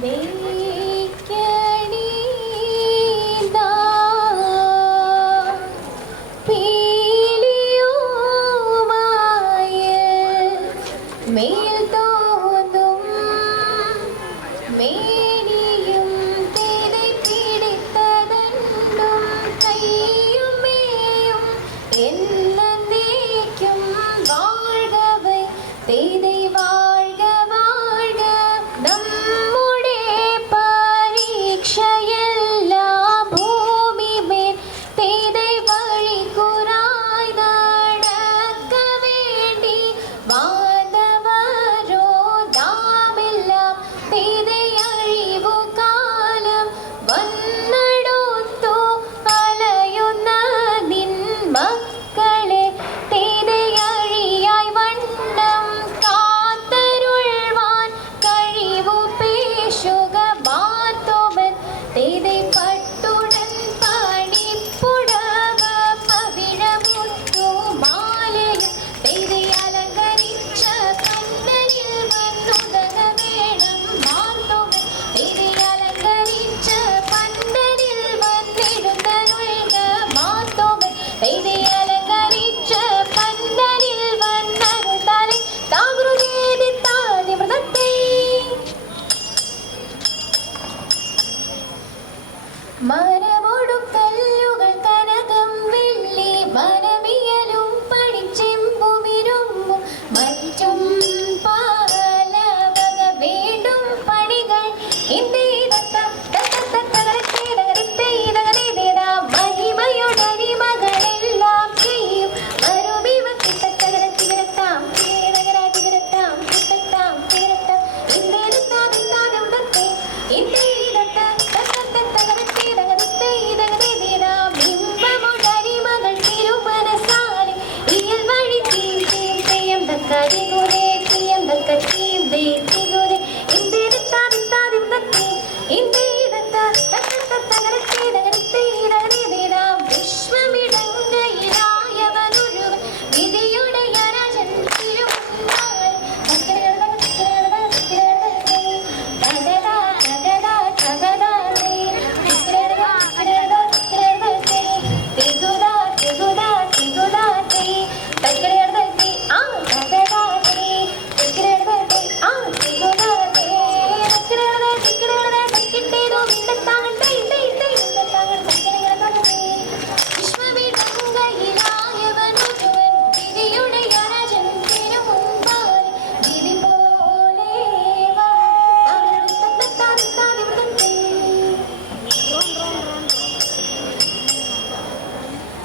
വെയ്ക്കണീതാ മര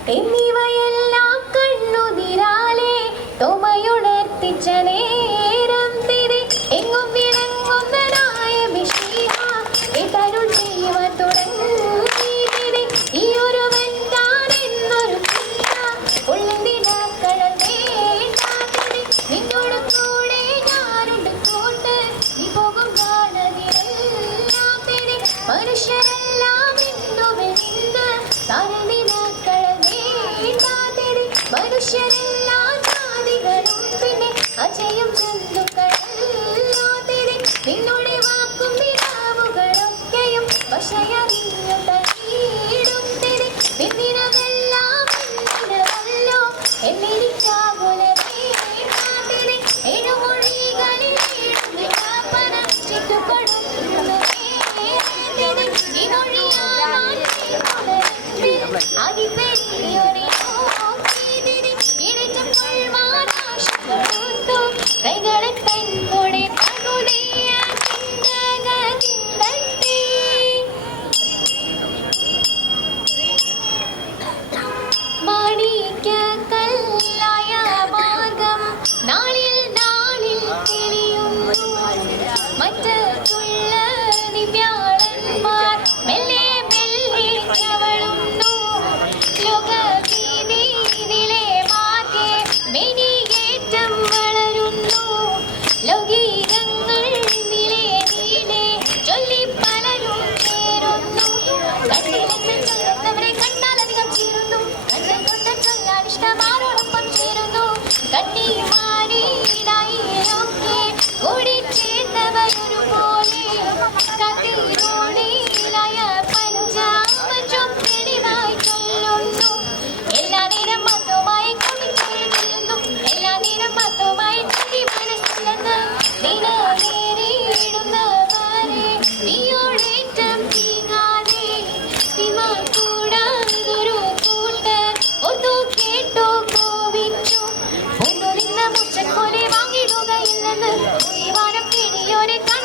എന്നിവയെല്ലാം കണ്ണുതിരാലെ തുമയുണർത്തിച്ച മനുഷ്യരെല്ലാം ജാതികളും പിന്നെ അജയം Thank you.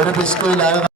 Quero biscoito lá.